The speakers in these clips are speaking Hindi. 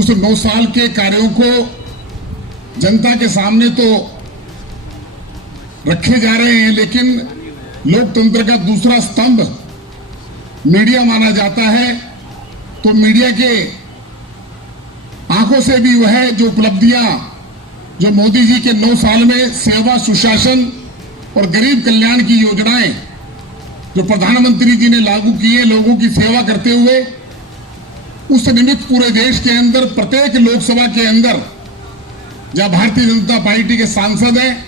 उस 9 साल के कार्यों को जनता के सामने तो रखे जा रहे हैं, लेकिन लोकतंत्र का दूसरा स्तंभ मीडिया माना जाता है। तो मीडिया के आंखों से भी वह जो उपलब्धियां जो मोदी जी के 9 साल में सेवा, सुशासन और गरीब कल्याण की योजनाएं जो प्रधानमंत्री जी ने लागू की है, लोगों की सेवा करते हुए, उस निमित्त पूरे देश के अंदर प्रत्येक लोकसभा के अंदर जहां भारतीय जनता पार्टी के सांसद हैं,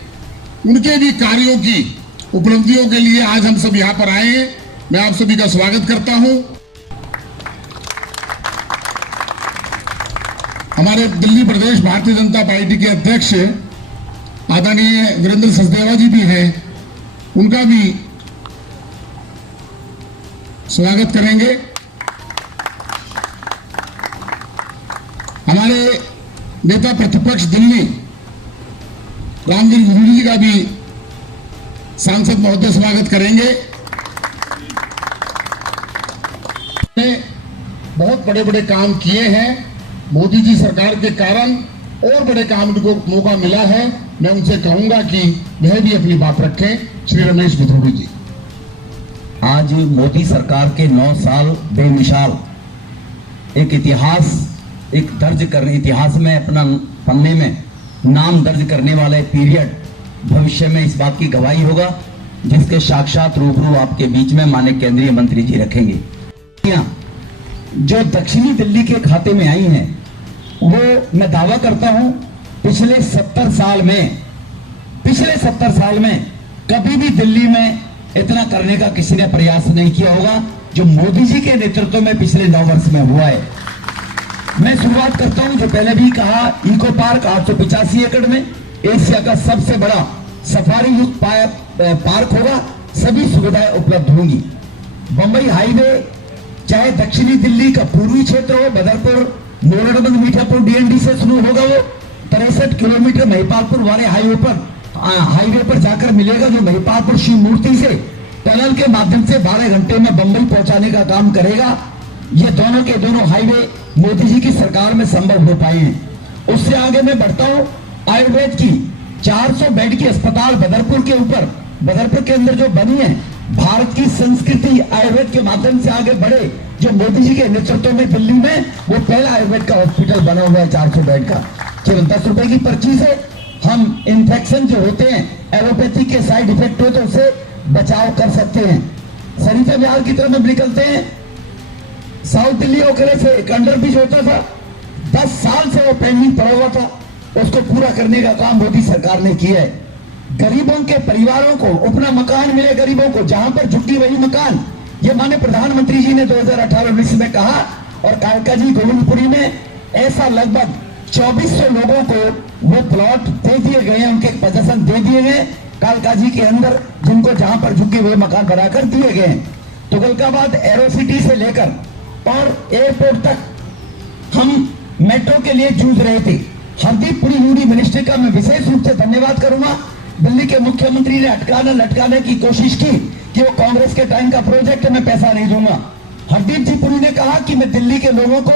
उनके भी कार्यों की उपलब्धियों के लिए आज हम सब यहां पर आए हैं। मैं आप सभी का स्वागत करता हूं। हमारे दिल्ली प्रदेश भारतीय जनता पार्टी के अध्यक्ष आदरणीय वीरेंद्र सचदेवा जी भी हैं, उनका भी स्वागत करेंगे। हमारे नेता प्रतिपक्ष दिल्ली रामवीर गुरूजी जी का भी सांसद महोदय स्वागत करेंगे। बहुत बड़े बड़े काम किए हैं, मोदी जी सरकार के कारण और बड़े काम को मौका मिला है। मैं उनसे कहूंगा कि वह भी अपनी बात रखें। श्री रमेश पिथौड़ी जी। आज मोदी सरकार के 9 साल बेमिसाल एक इतिहास, एक दर्ज करने, इतिहास में अपना पन्ने में नाम दर्ज करने वाले पीरियड भविष्य में इस बात की गवाही होगा, जिसके साक्षात रूबरू आपके बीच में माननीय केंद्रीय मंत्री जी रखेंगे। जो दक्षिणी दिल्ली के खाते में आई हैं, वो मैं दावा करता हूं पिछले 70 साल में कभी भी दिल्ली में इतना करने का किसी ने प्रयास नहीं किया होगा जो मोदी जी के नेतृत्व में पिछले 9 वर्ष में हुआ है। मैं शुरुआत करता हूं, जो पहले भी कहा, इको पार्क 885 एकड़ में एशिया का सबसे बड़ा सफारी युक्त पार्क होगा, सभी सुविधाएं उपलब्ध होंगी। बंबई हाईवे चाहे दक्षिणी दिल्ली का पूर्वी क्षेत्र हो, बदरपुर, मोरडबंद, मीठापुर, डीएनडी से शुरू होगा, वो 63 किलोमीटर महिपालपुर वाले हाईवे पर जाकर मिलेगा, जो महिपालपुर शिव मूर्ति से टनल के माध्यम से 12 घंटे में बंबई पहुंचाने का काम करेगा। ये दोनों के दोनों हाईवे मोदी जी की सरकार में संभव हो पाए हैं। उससे आगे मैं बढ़ता हूं, आयुर्वेद की 400 बेड की अस्पताल बदरपुर के अंदर जो बनी है, भारत की संस्कृति आयुर्वेद के माध्यम से आगे बढ़े, जो मोदी जी के नेतृत्व में दिल्ली में वो पहला आयुर्वेद का हॉस्पिटल बना हुआ है 400 बेड का। केवल 10 रुपए की पर्ची से हम इन्फेक्शन जो होते हैं, एलोपैथी के साइड इफेक्ट हो, तो उससे बचाव कर सकते हैं। सरिता बिहार की तरफ हम निकलते हैं, साउथ दिल्ली होकर से एक अंडर ब्रिज होता था, 10 साल से वो पेंडिंग पड़ा हुआ था, उसको पूरा करने का काम मोदी सरकार ने किया है। गरीबों के परिवारों को अपना मकान मिले, गरीबों को जहां पर झुग्गी वही मकान, ये माननीय प्रधानमंत्री जी ने 2018-19 में कहा, और कालका जी गोविंदपुरी में ऐसा लगभग 2400 लोगों को वो प्लॉट दे दिए गए हैं, उनके पोजीशन दे दिए गए कालका जी के अंदर, जिनको जहां पर झुग्गी वही मकान बनाकर दिए गए हैं। तुगलकाबाद एरोसिटी से लेकर और एयरपोर्ट तक हम मेट्रो के लिए जूझ रहे थे। हरदीप पुरी यूडी मिनिस्ट्री का मैं विशेष रूप से धन्यवाद करूंगा। दिल्ली के मुख्यमंत्री ने लटकाने की कोशिश की कि वो कांग्रेस के टाइम का प्रोजेक्ट है, मैं पैसा नहीं दूंगा। हरदीप जी पुरी ने कहा कि मैं दिल्ली के लोगों को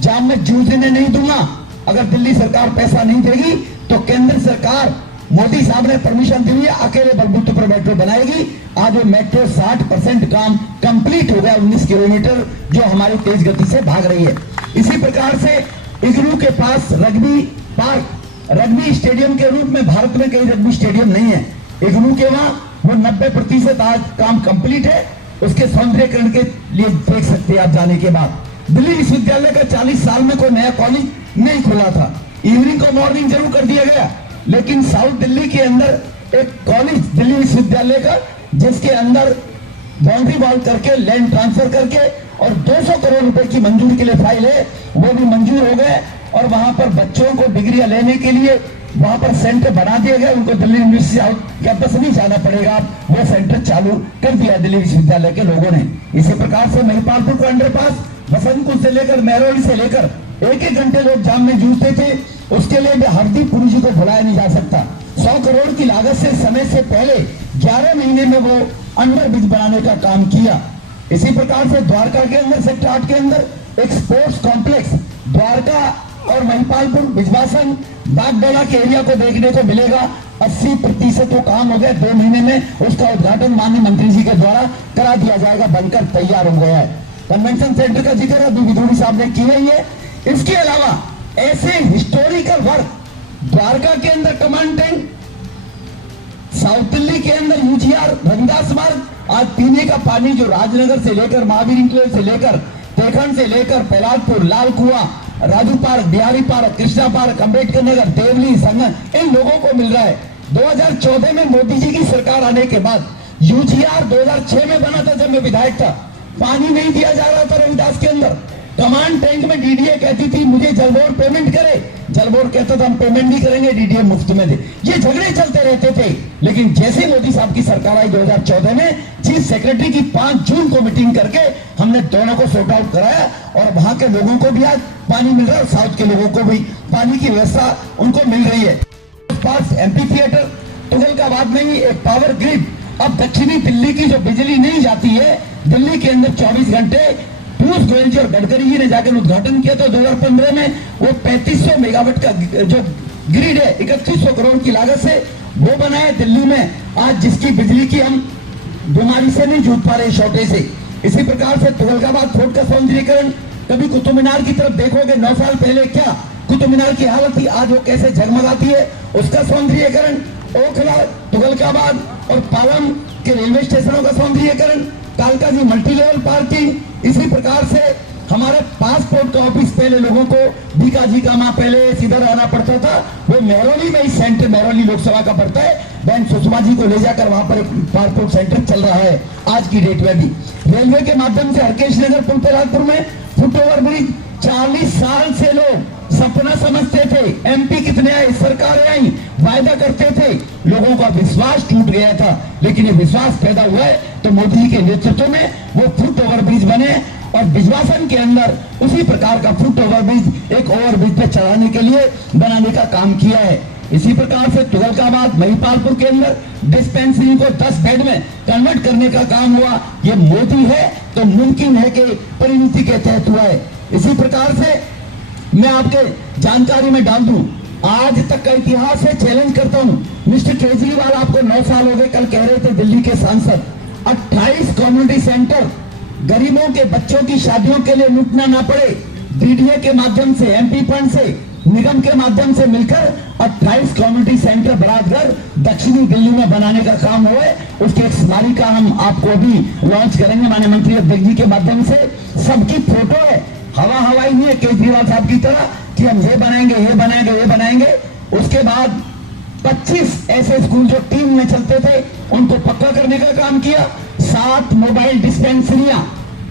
जाम में जूझने नहीं दूंगा, अगर दिल्ली सरकार पैसा नहीं देगी तो केंद्र सरकार, मोदी साहब ने परमिशन दी है, अकेले बलबूते पर मेट्रो बनाएगी। आज वो मेट्रो 60% काम कंप्लीट हो गया, 19 किलोमीटर जो हमारी तेज गति से भाग रही है। इसी प्रकार से इग्नू के पास रग्बी पार्क, रग्बी स्टेडियम के रूप में भारत में कहीं रग्बी स्टेडियम नहीं है, इग्नू के वहां वो 90% आज काम कंप्लीट है। उसके सौंदर्यीकरण के लिए देख सकते हैं आप जाने के बाद। दिल्ली विश्वविद्यालय का 40 साल में कोई नया कॉलेज नहीं खुला था, इवनिंग को मॉर्निंग जरूर कर दिया गया, लेकिन साउथ दिल्ली के अंदर एक कॉलेज दिल्ली विश्वविद्यालय का, जिसके अंदर बाउंड्री वॉल करके, लैंड ट्रांसफर करके और 200 करोड़ रुपए की मंजूरी के लिए फाइल है, वो भी मंजूर हो गए, और वहां पर बच्चों को डिग्रियां लेने के लिए वहां पर सेंटर बना दिया गया। उनको दिल्ली यूनिवर्सिटी कैंपस नहीं जाना पड़ेगा, वो सेंटर चालू कर दिया दिल्ली विश्वविद्यालय के लोगों ने। इसी प्रकार से महिपालपुर को अंडरपास, बसंतपुर से लेकर मेहरौली से लेकर 1-1 घंटे लोग जाम में जूझते थे, उसके लिए भी हरदीप पुरी जी को भुलाया नहीं जा सकता। 100 करोड़ की लागत से समय से पहले 11 महीने में वो अंडर ब्रिज बनाने का काम किया। इसी प्रकार से द्वारका के अंदर सेक्टर 8 के अंदर एक स्पोर्ट्स कॉम्प्लेक्स द्वारका और महिपालपुर बिजवासन बागडोला के एरिया को देखने को मिलेगा 80% वो काम हो गया 2 महीने में। उसका उद्घाटन माननीय मंत्री जी के द्वारा करा दिया जाएगा, बनकर तैयार हो गया है। कन्वेंशन सेंटर का जिक्र अभी विधोड़ी साहब ने किया ही है। इसके अलावा ऐसे हिस्टोरिकल वर्क द्वारका के अंदर कमांड टैंक, साउथ दिल्ली के अंदर यूजीआर रविदास मार्ग, आज पीने का पानी जो राजनगर से लेकर महावीर इंक्लेव से लेकर तेखंड से लेकर Prahladpur, Lal Kuan, Raju park, Bihari park, Krishna park, Ambedkar Nagar, Deoli, Sangam, इन लोगों को मिल रहा है। 2014 में मोदी जी की सरकार आने के बाद यूजीआर 2006 में बना था, जब मैं विधायक था, पानी नहीं दिया जा रहा था रविदास के अंदर। कमांड टैंक में डीडीए कहती थी मुझे जल बोर्ड पेमेंट करे, जल बोर्ड कहता था हम पेमेंट नहीं करेंगे, डीडीए मुफ्त में दे। ये झगड़े चलते रहते थे। लेकिन जैसे मोदी साहब की सरकार आई 2014 में, चीफ सेक्रेटरी की 5 जून को मीटिंग करके हमने दोनों को सॉर्ट आउट कराया और वहां के लोगों को भी आज पानी मिल रहा है और साउथ के लोगों को भी पानी की व्यवस्था उनको मिल रही है। पास एमपी थिएटर, तुगलकाबाद में ही एक पावर ग्रिड। अब दक्षिणी दिल्ली की जो बिजली नहीं जाती है, दिल्ली के अंदर 24 घंटे, पीयूष गोयल जी और गडकरी जी ने जाकर उद्घाटन किया था 2015 में। वो 3500 मेगावाट का जो ग्रिड है 3100 करोड़ की लागत से वो बना है दिल्ली में। आज जिसकी बिजली की हम बीमारी से नहीं जूझ पा रहे, शॉर्टेज से। इसी प्रकार से तुगलकाबाद फोर्ट का सौंदर्यीकरण, कभी कुतुब मीनार की तरफ देखोगे, 9 साल पहले क्या कुतुब मीनार की हालत थी, आज वो कैसे जगमगाती है, उसका सौंदर्यीकरण। ओखला, तुगलकाबाद और पालम के रेलवे स्टेशनों का सौंदर्यीकरण, कालका जी मल्टी लेवल पार्किंग। इसी प्रकार से हमारे पासपोर्ट का ऑफिस, पहले लोगों को बीकाजी का माँ पहले सीधा रहना पड़ता था, वो मेहरौली में ही सेंटर, मेहरौली लोकसभा का पड़ता है, बहन सुषमा जी को ले जाकर वहां पर एक पासपोर्ट सेंटर चल रहा है आज की डेट में भी। रेलवे के माध्यम से हरकेश नगर पुल प्रहलादपुर में फुट ओवर ब्रिज, 40 साल से लोग सपना समझते थे, एमपी कितने आए, सरकारें आई, वायदा करते थे, लोगों का विश्वास टूट गया था। लेकिन ये विश्वास पैदा हुआ है तो मोदी जी के नेतृत्व में वो फुट ओवर ब्रिज बने और बिजवासन के अंदर उसी प्रकार का फुट ओवर ब्रिज एक ओवर ब्रिज पे चढ़ाने के लिए बनाने का काम किया है। इसी प्रकार से तुगलकाबाद, महिपालपुर के अंदर डिस्पेंसरी को 10 बेड में कन्वर्ट करने का काम हुआ। ये मोदी है तो मुमकिन है कि परिणति के तहत हुआ है। इसी प्रकार से मैं आपके जानकारी में डाल दूं, आज तक का इतिहास है, चैलेंज करता हूं, मिस्टर केजरीवाल आपको 9 साल हो गए, कल कह रहे थे दिल्ली के सांसद, 28 कम्युनिटी सेंटर, गरीबों के बच्चों की शादियों के लिए लूटना ना पड़े, डीडीए के माध्यम से, एमपी फंड से, निगम के माध्यम से मिलकर 28 कम्युनिटी सेंटर बराबर दक्षिणी दिल्ली में बनाने का काम हुआ है। उसकी एक स्मारिका हम आपको अभी लॉन्च करेंगे माननीय मंत्री अध्यक्ष जी के माध्यम से। सबकी फोटो है, हवाई नहीं है केजरीवाल साहब की तरह कि हम ये बनाएंगे, ये बनाएंगे, ये बनाएंगे। उसके बाद 25 ऐसे स्कूल जो टीम में चलते थे उनको पक्का करने का काम किया। 7 मोबाइल डिस्पेंसरियां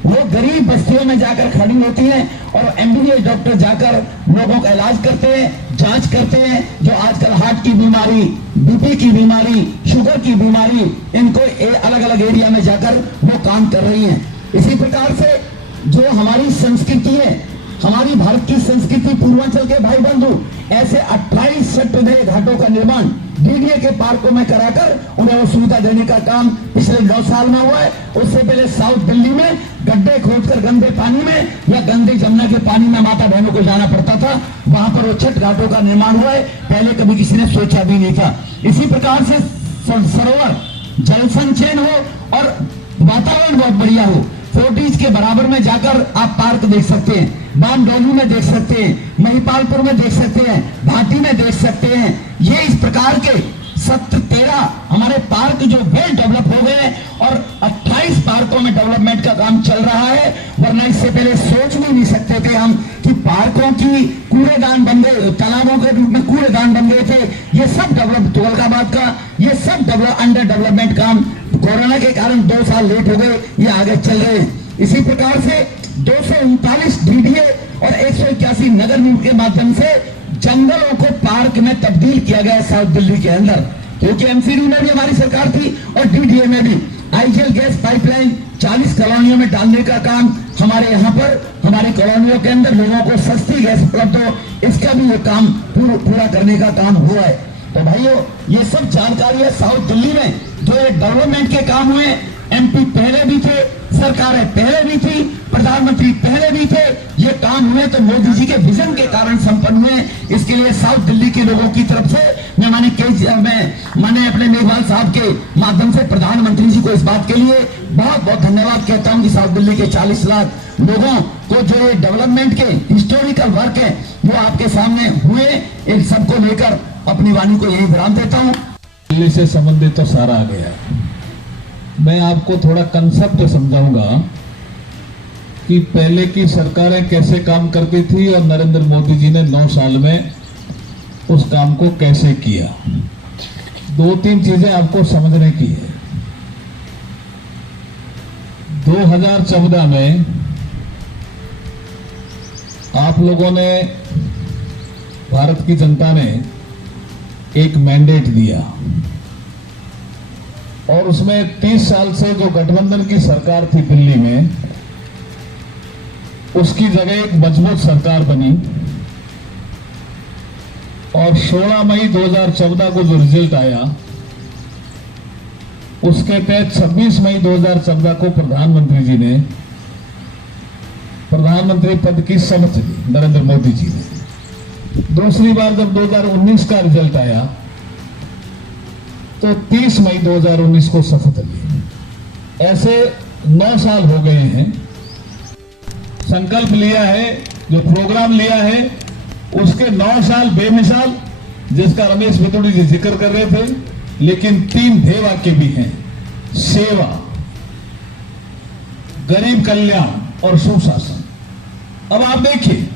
वो गरीब बस्तियों में जाकर खड़ी होती हैं और एमबीबीएस डॉक्टर जाकर लोगों का इलाज करते हैं, जांच करते हैं। जो आजकल हार्ट की बीमारी, बीपी की बीमारी, शुगर की बीमारी, इनको अलग अलग एरिया में जाकर वो काम कर रही हैं। इसी प्रकार से जो हमारी संस्कृति है, हमारी भारत की संस्कृति, पूर्वांचल के भाई बंधु, ऐसे 28 सट्टोदय घाटों का निर्माण डीडीए के पार्कों में कराकर उन्हें वो सुविधा देने का काम पिछले 9 साल में हुआ है। उससे पहले साउथ दिल्ली में गड्ढे खोदकर गंदे पानी में या गंदे जमुना के पानी में माता बहनों को जाना पड़ता था, वहां पर वो छठ घाटों का निर्माण हुआ है, पहले कभी किसी ने सोचा भी नहीं था। इसी प्रकार से सरोवर, जल संचयन हो और वातावरण बहुत बढ़िया हो। फोर्टिज के बराबर में जाकर आप पार्क देख सकते हैं, बामडोली में देख सकते हैं, महिपालपुर में देख सकते हैं, भाटी में देख सकते हैं। ये इस प्रकार के 13 हमारे पार्क जो वेल डेवलप हो गए हैं और 28 पार्कों में डेवलपमेंट का काम चल रहा है। वरना इससे पहले सोच भी नहीं सकते थे हम कि पार्कों की कूड़ेदान बन गए, तालाबों के रूप में कूड़ेदान बन गए थे। ये सब डेवलप, तुगलकाबाद का ये सब अंडर डेवलपमेंट काम कोरोना के कारण 2 साल लेट हो गए, ये आगे चल रहे हैं। इसी प्रकार से 239 डीडीए और 181 नगर निगम के माध्यम से जंगलों को पार्क में तब्दील किया गया साउथ दिल्ली के अंदर, क्योंकि एमसीडी में भी हमारी सरकार थी और डीडीए में भी। आईजीएल गैस पाइपलाइन 40 कॉलोनियों में डालने का काम हमारे यहाँ पर, हमारी कॉलोनियों के अंदर लोगों को सस्ती गैस उपलब्ध हो, इसका भी ये काम पूरा करने का काम हुआ है। तो भाइयों, ये सब जानकारी है साउथ दिल्ली में जो डेवलपमेंट के काम हुए। एमपी पहले भी थे, सरकारें पहले भी थी, प्रधान प्रधानमंत्री पहले भी थे, ये काम हुए तो मोदी जी के विजन के कारण संपन्न हुए। इसके लिए साउथ दिल्ली के लोगों की तरफ से मैं मैंने अपने मेघवाल साहब के माध्यम से प्रधानमंत्री जी को इस बात के लिए बहुत बहुत धन्यवाद कहता हूं कि साउथ दिल्ली के 40 लाख लोगों को जो ये डेवलपमेंट के हिस्टोरिकल वर्क है वो आपके सामने हुए। इन सबको लेकर अपनी वाणी को यही विराम देता हूं। दिल्ली से संबंधित तो सारा आ गया, मैं आपको थोड़ा कंसेप्ट समझाऊंगा कि पहले की सरकारें कैसे काम करती थी और नरेंद्र मोदी जी ने 9 साल में उस काम को कैसे किया। 2-3 चीजें आपको समझने की है। 2014 में आप लोगों ने, भारत की जनता ने एक मैंडेट दिया और उसमें 30 साल से जो गठबंधन की सरकार थी दिल्ली में, उसकी जगह एक मजबूत सरकार बनी और 16 मई 2014 को जो रिजल्ट आया उसके तहत 26 मई 2014 को प्रधानमंत्री जी ने प्रधानमंत्री पद की शपथ ली, नरेंद्र मोदी जी ने। दूसरी बार जब 2019 का रिजल्ट आया तो 30 मई 2019 को शपथ ली। ऐसे 9 साल हो गए हैं। संकल्प लिया है, जो प्रोग्राम लिया है उसके 9 साल बेमिसाल, जिसका रमेश मिथुड़ी जी जिक्र कर रहे थे, लेकिन 3 ध्येय वाक्य भी हैं: सेवा, गरीब कल्याण और सुशासन। अब आप देखिए,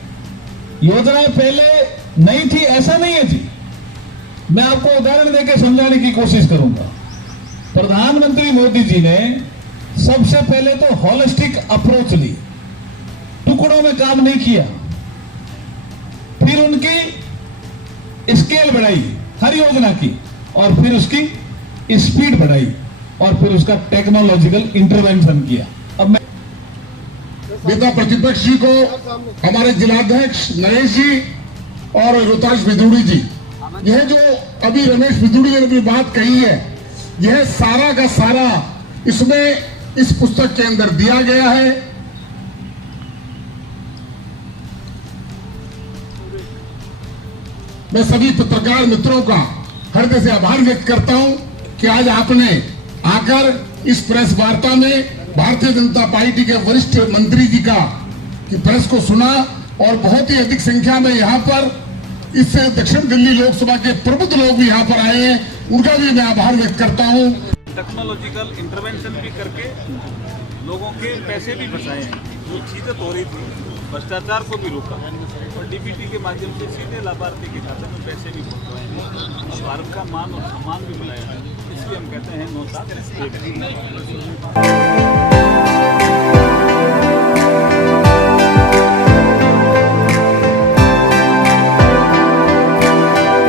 योजनाएं पहले नहीं थी ऐसा नहीं है जी। मैं आपको उदाहरण देकर समझाने की कोशिश करूंगा। प्रधानमंत्री मोदी जी ने सबसे पहले तो होलिस्टिक अप्रोच ली, टुकड़ों में काम नहीं किया। फिर उनकी स्केल बढ़ाई हर योजना की, और फिर उसकी स्पीड बढ़ाई, और फिर उसका टेक्नोलॉजिकल इंटरवेंशन किया। अब मैं नेता प्रतिपक्ष जी को, हमारे जिलाध्यक्ष नरेश जी और रोहताश भिदुड़ी जी, यह जो अभी रमेश भिदुड़ी ने भी बात कही है, यह सारा का सारा इसमें इस पुस्तक के अंदर दिया गया है। मैं सभी पत्रकार मित्रों का हृदय से आभार व्यक्त करता हूं कि आज आपने आकर इस प्रेस वार्ता में भारतीय जनता पार्टी के वरिष्ठ मंत्री जी का कि प्रेस को सुना, और बहुत ही अधिक संख्या में यहाँ पर इस दक्षिण दिल्ली लोकसभा के प्रबुद्ध लोग भी यहाँ पर आए हैं, उनका भी मैं आभार व्यक्त करता हूँ। टेक्नोलॉजिकल इंटरवेंशन भी करके लोगों के पैसे भी बचाए हैं। जो चीजें हो रही थी, भ्रष्टाचार को भी रोका, और डीबीटी के माध्यम से सीधे लाभार्थी के खाते में पैसे भी पहुंचाए हैं। और भारत का मान और सम्मान भी बुलाया है। इसलिए हम कहते हैं 9 साल।